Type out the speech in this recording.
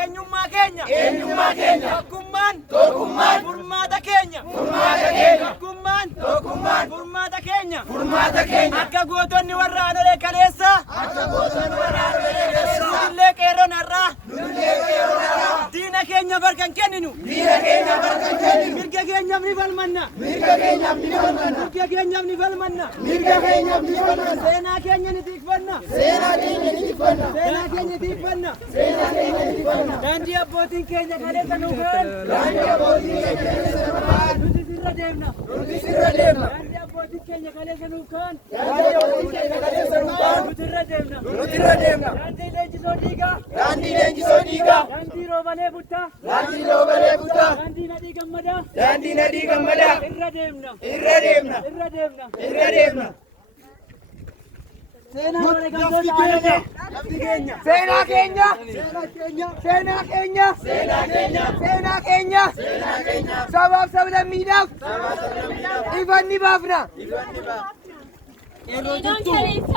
eenyummaa keenya tokkummaan furmaata keenya tokkummaan furmaata keenya akka gootonni waraanolee kaleessa illee qeerroon har'aa diina keenya barkan kenninu mirga keenyaaf ni falmanna seenaa keenya ni tikfanna daandii abbootiin keenya kaleessa nuuf ka'an nuti sirra deemna daandii abbootiin keenya kaleessa nuuf ka'an nuti irra deemna daandii leenjisoo dhiigaa daandii roobalee buttaa daandii nadhii gammadaa irra deemna seenaa keenya sabaaf sablammiidhaaf ifanni baafna.